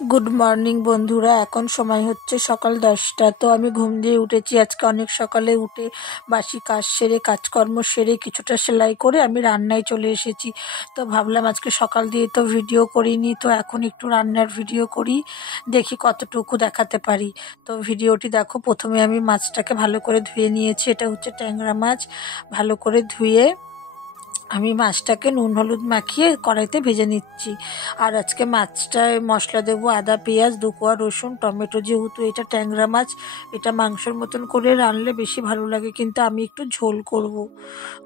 Good morning বন্ধুরা। এখন সময় হচ্ছে সকাল 10টা। তো আমি ঘুম দিয়ে উঠেছি আজকে অনেক সকালে। উঠে বাসি কাজ সেরে, কাজকর্ম সেরে, কিছুটা সেলাই করে আমি রান্নায় চলে এসেছি। তো ভাবলাম আজকে সকাল দিয়ে তো ভিডিও করিনি, তো এখন একটু রান্নার ভিডিও করি, দেখি কতটুকু দেখাতে পারি। তো ভিডিওটি দেখো। প্রথমে আমি মাছটাকে ভালো করে ধুয়ে নিয়েছি। এটা হচ্ছে ট্যাংরা মাছ। ভালো করে ধুয়ে আমি মাছটাকে নুন হলুদ মাখিয়ে কড়াইতে ভেজে নিচ্ছি। আর আজকে মাছটায় মশলা দেবো আদা, পেঁয়াজ, 2 কোয়া রসুন, টমেটো। যেহেতু এটা ট্যাংরা মাছ, এটা মাংসের মতন করে রানলে বেশি ভালো লাগে, কিন্তু আমি একটু ঝোল করব,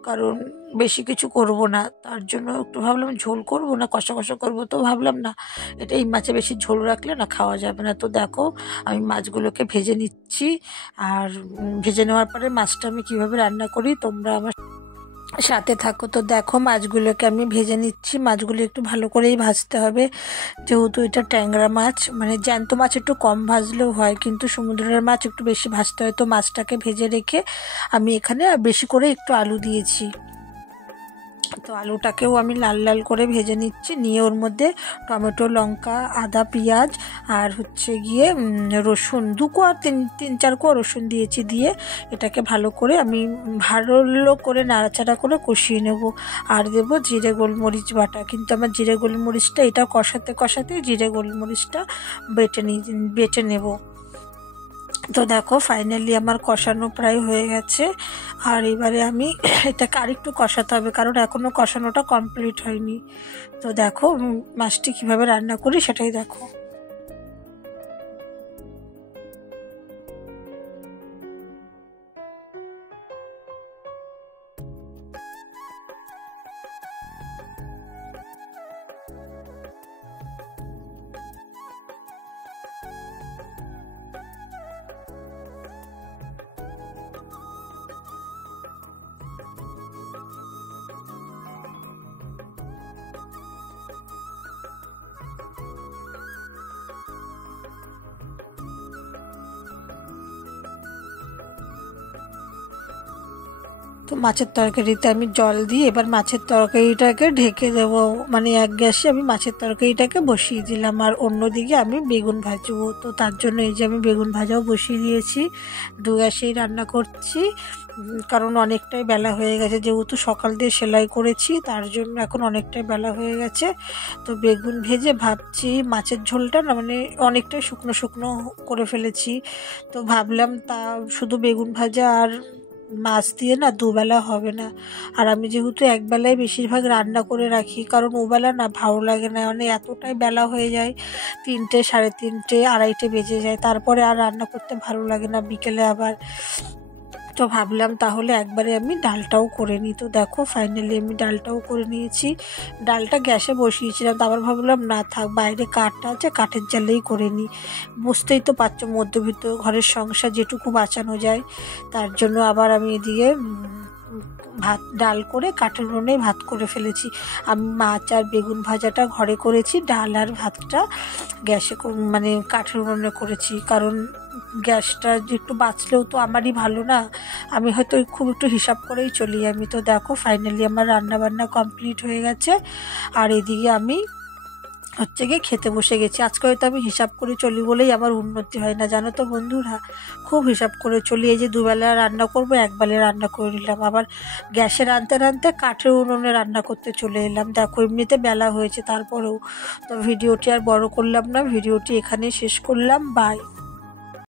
কারণ বেশি কিছু করব না। তার জন্য একটু ভাবলাম ঝোল করব না কষা কষা করব। তো ভাবলাম না, এটা এই মাছে বেশি ঝোল রাখলে না খাওয়া যাবে না। তো দেখো আমি মাছগুলোকে ভেজে নিচ্ছি। আর ভেজে নেওয়ার পরে মাছটা আমি কীভাবে রান্না করি তোমরা আমার সাথে থাকো। তো দেখো মাছগুলোকে আমি ভেজে নিচ্ছি। মাছগুলো একটু ভালো করেই ভাজতে হবে, যেহেতু এটা ট্যাংরা মাছ। মানে জ্যান্ত মাছ একটু কম ভাজলেও হয়, কিন্তু সমুদ্রের মাছ একটু বেশি ভাজতে হয়। তো মাছটাকে ভেজে রেখে আমি এখানে বেশি করে একটু আলু দিয়েছি। তো আলুটাকেও আমি লাল লাল করে ভেজে নিচ্ছি। নিয়ে ওর মধ্যে টমেটো, লঙ্কা, আদা, পেঁয়াজ আর হচ্ছে গিয়ে রসুন, 2 কোয়া 3-4 কোয়া রসুন দিয়েছি। দিয়ে এটাকে ভালো করে আমি ভালো করে নাড়াচাড়া করে কষিয়ে নেব। আর দেবো জিরে গোলমরিচ বাটা। কিন্তু আমার জিরে গোলমরিচটা এটা কষাতে কষাতে জিরে গোলমরিচটা বেটে নেব। তো দেখো ফাইনালি আমার কষানো প্রায় হয়ে গেছে। আর এবারে আমি এটাকে আরেকটু কষাতে হবে, কারণ এখনও কষানোটা কমপ্লিট হয়নি। তো দেখো মাছটি কীভাবে রান্না করি সেটাই দেখো। তো মাছের তরকারিতে আমি জল দিয়ে এবার মাছের তরকারিটাকে ঢেকে দেবো। মানে এক গ্যাসে আমি মাছের তরকারিটাকে বসিয়ে দিলাম, আর অন্যদিকে আমি বেগুন ভাজবো। তো তার জন্য এই যে আমি বেগুন ভাজাও বসিয়ে দিয়েছি। 2 গ্যাসেই রান্না করছি, কারণ অনেকটাই বেলা হয়ে গেছে। যেহেতু সকাল দিয়ে সেলাই করেছি, তার জন্য এখন অনেকটাই বেলা হয়ে গেছে। তো বেগুন ভেজে ভাবছি মাছের ঝোলটা না মানে অনেকটাই শুকনো শুকনো করে ফেলেছি। তো ভাবলাম তা শুধু বেগুন ভাজা আর মাছ দিয়ে না দুবেলা হবে না। আর আমি যেহেতু একবেলায় বেশিরভাগ রান্না করে রাখি, কারণ ওবেলা না ভালো লাগে না, মানে এতটাই বেলা হয়ে যায়, 3টে, 3:30, 2:30 বেজে যায়। তারপরে আর রান্না করতে ভালো লাগে না বিকেলে আবার। তো ভাবলাম তাহলে একবারে আমি ডালটাও করে নিই। তো দেখো ফাইনালি আমি ডালটাও করে নিয়েছি। ডালটা গ্যাসে বসিয়েছিলাম, তো আবার ভাবলাম না থাক, বাইরে কাঠটা আছে, কাঠের জালেই করে নিই। বুঝতেই তো পারছো মধ্যবিত্ত ঘরের সংসার, যেটুকু বাঁচানো যায়। তার জন্য আবার আমি এদিকে ডাল করে কাঠের উনুনে ভাত করে ফেলেছি। আমি মাছ আর বেগুন ভাজাটা ঘরে করেছি, ডাল আর ভাতটা গ্যাসে মানে কাঠের উনুনে করেছি। কারণ গ্যাসটা যে একটু বাঁচলেও তো আমারই ভালো না। আমি হয়তো খুব একটু হিসাব করেই চলি আমি। তো দেখো ফাইনালি আমার রান্নাবান্না কমপ্লিট হয়ে গেছে। আর এদিকে আমি হচ্ছে গিয়ে খেতে বসে গেছি। আজকে হয়তো আমি হিসাব করে চলি বলেই আমার উন্নতি হয় না, জানো তো বন্ধুরা। খুব হিসাব করে চলি। এই যে দুবেলা রান্না করবো, একবেলা রান্না করে নিলাম। আবার গ্যাসে রাঁধতে রাঁধতে কাঠের উনুনে রান্না করতে চলে এলাম। দেখো এমনিতে বেলা হয়েছে তারপরেও। তো ভিডিওটি আর বড় করলাম না, ভিডিওটি এখানেই শেষ করলাম। বাই।